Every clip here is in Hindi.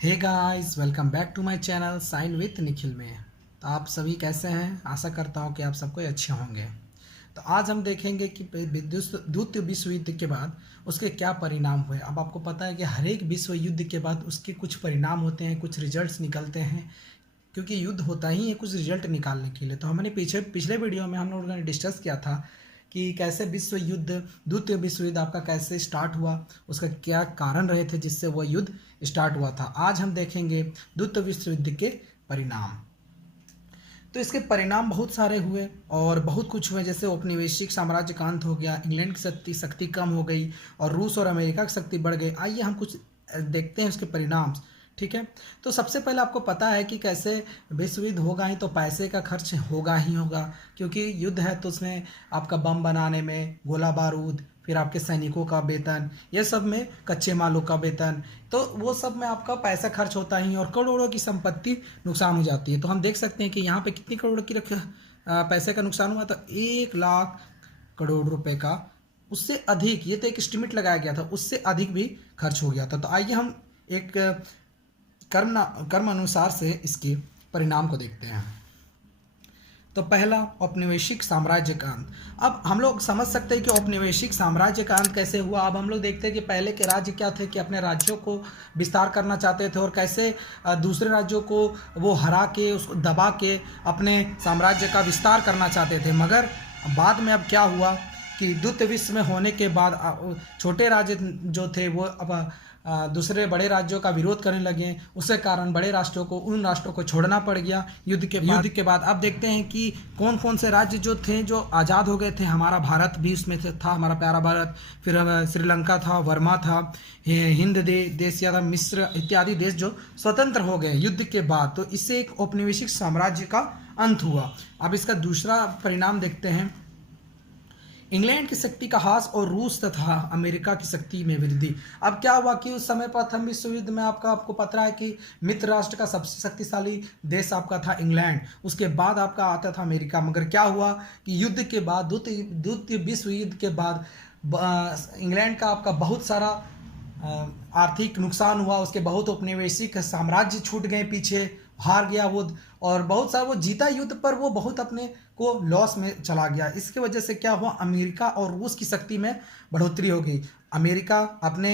Hey guys, welcome back to my channel science with Nikhil में। तो आप सभी कैसे हैं? आशा करता हूं कि आप सबको अच्छे होंगे। तो आज हम देखेंगे कि द्वितीय विश्व युद्ध के बाद उसके क्या परिणाम हुए। अब आपको पता है कि हर एक विश्व युद्ध के बाद उसके कुछ परिणाम होते हैं, कुछ रिजल्ट्स निकलते हैं, क्योंकि युद्ध होता ही है कुछ रिजल्ट निकालने के लिए। तो हमने पिछले वीडियो में हम लोगों ने डिस्कस किया था कि कैसे विश्व युद्ध, द्वितीय विश्व युद्ध आपका कैसे स्टार्ट हुआ, उसका क्या कारण रहे थे जिससे वह युद्ध स्टार्ट हुआ था। आज हम देखेंगे द्वितीय विश्व युद्ध के परिणाम। तो इसके परिणाम बहुत सारे हुए और बहुत कुछ हुए, जैसे औपनिवेशिक साम्राज्य का अंत हो गया, इंग्लैंड की शक्ति कम हो गई और रूस और अमेरिका की शक्ति बढ़ गई। आइए हम कुछ देखते हैं उसके परिणाम। ठीक है, तो सबसे पहले आपको पता है कि कैसे विश्व युद्ध होगा ही तो पैसे का खर्च होगा ही होगा, क्योंकि युद्ध है तो उसमें आपका बम बनाने में, गोला बारूद, फिर आपके सैनिकों का वेतन, ये सब में कच्चे मालों का वेतन, तो वो सब में आपका पैसा खर्च होता ही और करोड़ों की संपत्ति नुकसान हो जाती है। तो हम देख सकते हैं कि यहाँ पे कितनी करोड़ की पैसे का नुकसान हुआ, तो 1 लाख करोड़ रुपए का, उससे अधिक, ये तो एक एस्टिमेट लगाया गया था, उससे अधिक भी खर्च हो गया था। तो आइए हम एक कर्म अनुसार से इसके परिणाम को देखते हैं। तो पहला, औपनिवेशिक साम्राज्य का अंत। अब हम लोग समझ सकते हैं कि औपनिवेशिक साम्राज्य का अंत कैसे हुआ। अब हम लोग देखते हैं कि पहले के राज्य क्या थे कि अपने राज्यों को विस्तार करना चाहते थे और कैसे दूसरे राज्यों को वो हरा के, उसको दबा के अपने साम्राज्य का विस्तार करना चाहते थे। मगर बाद में अब क्या हुआ कि द्वितीय विश्व में होने के बाद छोटे राज्य जो थे वो अब दूसरे बड़े राज्यों का विरोध करने लगे। उसके कारण बड़े राष्ट्रों को, उन राष्ट्रों को छोड़ना पड़ गया युद्ध के बाद। अब देखते हैं कि कौन कौन से राज्य जो थे जो आज़ाद हो गए थे। हमारा भारत भी उसमें था, हमारा प्यारा भारत, फिर श्रीलंका था, वर्मा था, हिंद देश या था, मिस्र इत्यादि देश जो स्वतंत्र हो गए युद्ध के बाद। तो इससे एक औपनिवेशिक साम्राज्य का अंत हुआ। अब इसका दूसरा परिणाम देखते हैं, इंग्लैंड की शक्ति का ह्रास और रूस तथा अमेरिका की शक्ति में वृद्धि। अब क्या हुआ कि उस समय प्रथम विश्व युद्ध में आपको पता है कि मित्र राष्ट्र का सबसे शक्तिशाली देश आपका था इंग्लैंड, उसके बाद आपका आता था अमेरिका। मगर क्या हुआ कि युद्ध के बाद, द्वितीय विश्व युद्ध के बाद इंग्लैंड का आपका बहुत सारा आर्थिक नुकसान हुआ, उसके बहुत औपनिवेशिक साम्राज्य छूट गए पीछे, हार गया वो, और बहुत सारा वो जीता युद्ध पर वो बहुत अपने को लॉस में चला गया। इसके वजह से क्या हुआ, अमेरिका और रूस की शक्ति में बढ़ोतरी हो गई। अमेरिका अपने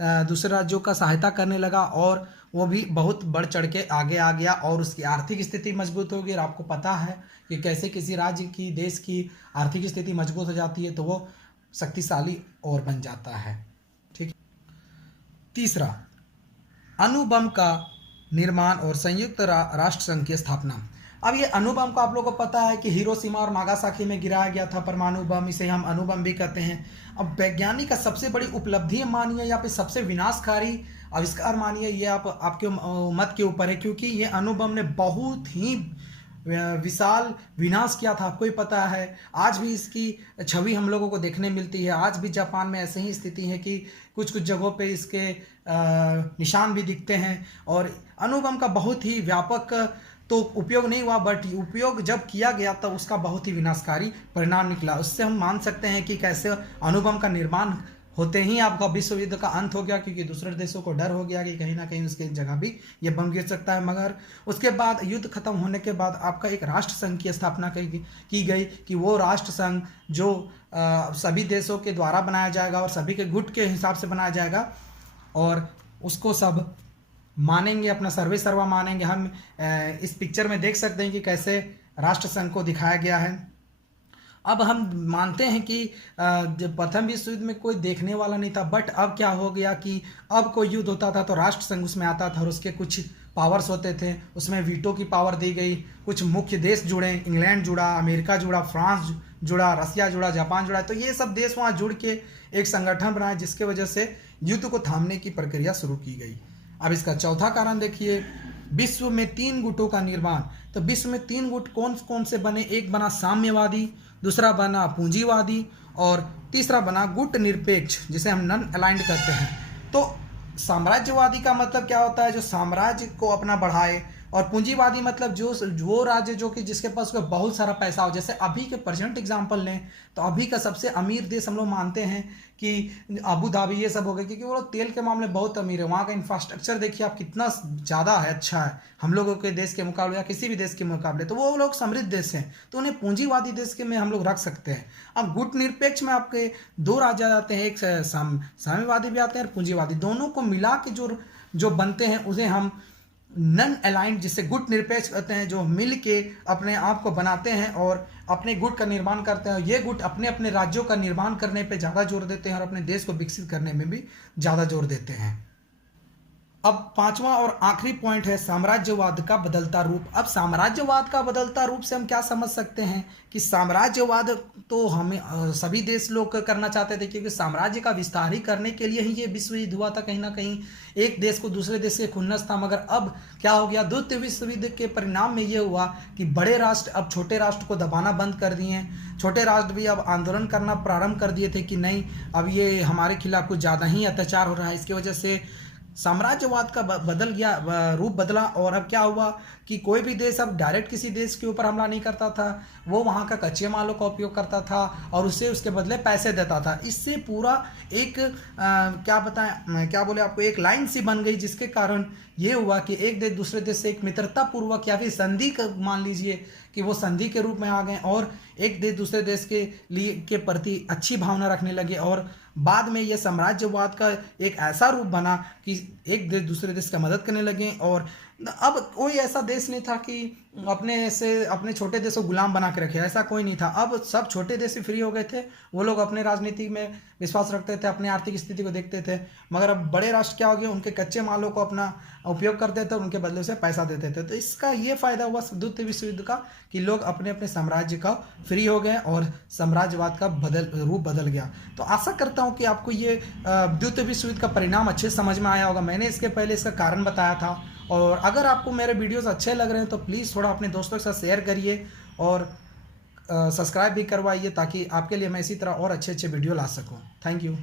दूसरे राज्यों का सहायता करने लगा और वो भी बहुत बढ़ चढ़ के आगे आ गया और उसकी आर्थिक स्थिति मजबूत हो गई। और आपको पता है कि कैसे किसी राज्य की, देश की आर्थिक स्थिति मजबूत हो जाती है तो वो शक्तिशाली और बन जाता है। ठीक। तीसरा, अणुबम का निर्माण और संयुक्त राष्ट्र संघ की स्थापना। अब ये अणुबम को आप लोगों को पता है कि हिरोशिमा और नागासाकी में गिराया गया था परमाणु बम, इसे हम अणुबम भी कहते हैं। अब वैज्ञानिक का सबसे बड़ी उपलब्धि मानिए या फिर सबसे विनाशकारी आविष्कार मानिए, ये आपके मत के ऊपर है, क्योंकि ये अणुबम ने बहुत ही विशाल विनाश किया था। आपको ही पता है, आज भी इसकी छवि हम लोगों को देखने मिलती है। आज भी जापान में ऐसे ही स्थिति है कि कुछ कुछ जगहों पे इसके निशान भी दिखते हैं। और अणुबम का बहुत ही व्यापक तो उपयोग नहीं हुआ, बट उपयोग जब किया गया तब उसका बहुत ही विनाशकारी परिणाम निकला। उससे हम मान सकते हैं कि कैसे अणुबम का निर्माण होते ही आपका विश्व युद्ध का अंत हो गया, क्योंकि दूसरे देशों को डर हो गया कि कहीं ना कहीं उसके जगह भी ये बम गिर सकता है। मगर उसके बाद युद्ध खत्म होने के बाद आपका एक राष्ट्र संघ की स्थापना की गई कि वो राष्ट्र संघ जो सभी देशों के द्वारा बनाया जाएगा और सभी के गुट के हिसाब से बनाया जाएगा और उसको सब मानेंगे, अपना सर्वे सर्वा मानेंगे। हम इस पिक्चर में देख सकते हैं कि कैसे राष्ट्र संघ को दिखाया गया है। अब हम मानते हैं कि जब प्रथम विश्व युद्ध में कोई देखने वाला नहीं था, बट अब क्या हो गया कि अब कोई युद्ध होता था तो राष्ट्र संघ उसमें आता था और उसके कुछ पावर्स होते थे, उसमें वीटो की पावर दी गई। कुछ मुख्य देश जुड़े, इंग्लैंड जुड़ा, अमेरिका जुड़ा, फ्रांस जुड़ा, रसिया जुड़ा, जापान जुड़ा, तो ये सब देश वहाँ जुड़ के एक संगठन बनाए, जिसके वजह से युद्ध को थामने की प्रक्रिया शुरू की गई। अब इसका चौथा कारण देखिए, विश्व में 3 गुटों का निर्माण। तो विश्व में 3 गुट कौन कौन से बने? एक बना साम्यवादी, दूसरा बना पूंजीवादी और तीसरा बना गुट निरपेक्ष, जिसे हम नॉन अलाइंड कहते हैं। तो साम्राज्यवादी का मतलब क्या होता है? जो साम्राज्य को अपना बढ़ाए, और पूंजीवादी मतलब जो वो राज्य जो कि जिसके पास कोई बहुत सारा पैसा हो। जैसे अभी के प्रेजेंट एग्जांपल लें तो अभी का सबसे अमीर देश हम लोग मानते हैं कि अबू धाबी ये सब हो गए, क्योंकि वो लोग तेल के मामले बहुत अमीर है। वहाँ का इंफ्रास्ट्रक्चर देखिए आप कितना ज़्यादा है, अच्छा है हम लोगों के देश के मुकाबले या किसी भी देश के मुकाबले। तो वो लोग समृद्ध देश हैं, तो उन्हें पूंजीवादी देश के में हम लोग रख सकते हैं। अब गुट निरपेक्ष में आपके दो राज्य आ जाते हैं, एक साम्यवादी भी आते हैं और पूंजीवादी, दोनों को मिला के जो बनते हैं उसे हम नन अलाइंड, जिससे गुट निरपेक्ष कहते हैं, जो मिल के अपने आप को बनाते हैं और अपने गुट का निर्माण करते हैं। ये गुट अपने अपने राज्यों का निर्माण करने पे ज़्यादा जोर देते हैं और अपने देश को विकसित करने में भी ज़्यादा जोर देते हैं। अब पांचवा और आखिरी पॉइंट है साम्राज्यवाद का बदलता रूप। अब साम्राज्यवाद का बदलता रूप से हम क्या समझ सकते हैं कि साम्राज्यवाद तो हमें सभी देश लोग करना चाहते थे, क्योंकि साम्राज्य का विस्तार ही करने के लिए ही ये विश्व युद्ध हुआ था। कहीं ना कहीं एक देश को दूसरे देश से खुन्नस था। मगर अब क्या हो गया, द्वितीय विश्व युद्ध के परिणाम में ये हुआ कि बड़े राष्ट्र अब छोटे राष्ट्र को दबाना बंद कर दिए हैं। छोटे राष्ट्र भी अब आंदोलन करना प्रारंभ कर दिए थे कि नहीं, अब ये हमारे खिलाफ कुछ ज़्यादा ही अत्याचार हो रहा है। इसकी वजह से साम्राज्यवाद का बदल गया, रूप बदला। और अब क्या हुआ कि कोई भी देश अब डायरेक्ट किसी देश के ऊपर हमला नहीं करता था, वो वहाँ का कच्चे मालों का उपयोग करता था और उससे उसके बदले पैसे देता था। इससे पूरा एक क्या बोले आपको, एक लाइन सी बन गई, जिसके कारण ये हुआ कि एक देश दूसरे देश से एक मित्रता पूर्वक या फिर संधि मान लीजिए कि वो संधि के रूप में आ गए और एक देश दूसरे देश के प्रति अच्छी भावना रखने लगे। और बाद में ये साम्राज्यवाद का एक ऐसा रूप बना कि एक देश दूसरे देश का मदद करने लगे। और अब कोई ऐसा देश नहीं था कि अपने छोटे देश को गुलाम बना के रखे, ऐसा कोई नहीं था। अब सब छोटे देश से फ्री हो गए थे, वो लोग अपने राजनीति में विश्वास रखते थे, अपने आर्थिक स्थिति को देखते थे। मगर अब बड़े राष्ट्र क्या हो गए, उनके कच्चे मालों को अपना उपयोग करते थे, उनके बदले से पैसा देते थे। तो इसका ये फायदा हुआ द्वितीय विश्व युद्ध का कि लोग अपने अपने साम्राज्य का फ्री हो गए और साम्राज्यवाद का रूप बदल गया। तो आशा करता हूँ कि आपको ये द्वितीय विश्व युद्ध का परिणाम अच्छे समझ में आया होगा। मैंने इसके पहले इसका कारण बताया था। और अगर आपको मेरे वीडियोस अच्छे लग रहे हैं तो प्लीज़ थोड़ा अपने दोस्तों के साथ शेयर करिए और सब्सक्राइब भी करवाइए, ताकि आपके लिए मैं इसी तरह और अच्छे अच्छे वीडियो ला सकूं। Thank you.